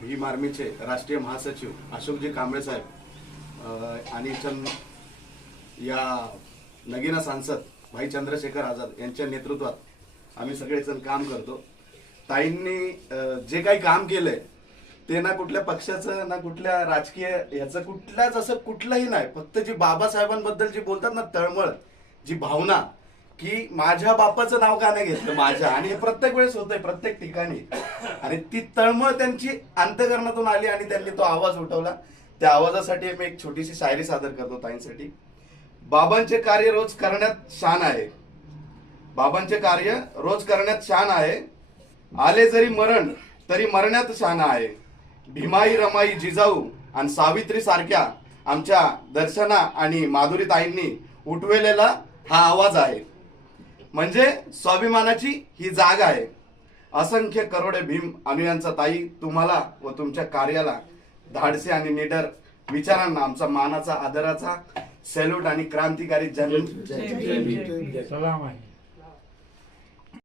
भीम आर्मीचे राष्ट्रीय महासचिव अशोकजी कांबळे साहेब आणि या नगीना सांसद भाई चंद्रशेखर आझाद यांच्या नेतृत्वात आम्ही सगळेजण काम करतो। ताईंनी जे काही काम केलंय ते ना कुठल्या पक्षाचं ना कुठल्या राजकीय याचं कुठल्याच असं कुठलंही नाही, फक्त जी बाबासाहेबांबद्दल जी बोलतात ना तळमळ, जी भावना की माझ्या बापाचं नाव का नाही घेतलं माझ्या, आणि हे प्रत्येक वेळेस होतंय प्रत्येक ठिकाणी, आणि ती तळमळ त्यांची अंतःकरणातून आली आणि त्यांनी तो आवाज उठवला। त्या आवाजासाठी मी एक छोटीशी शायरी सादर करतो ताईंसाठी। बाबांचे कार्य रोज करण्यात शान आहे, बाबांचे कार्य रोज करण्यात शान आहे, आले जरी मरण तरी मरण्यात शान आहे। भीमाई रमाई जिजाऊ आणि सावित्री सारख्या आमच्या दर्शना आणि माधुरी ताईंनी उठवलेला हा आवाज आहे, म्हणजे स्वाभिमानाची ही जाग आहे। असंख्य करोडे भीम अनुयांचा ताई तुम्हाला व तुमच्या कार्याला, धाडसे आणि निडर विचारांना आमचा मानाचा आदराचा सॅल्यूट आणि क्रांतिकारी जय सलाम आहे।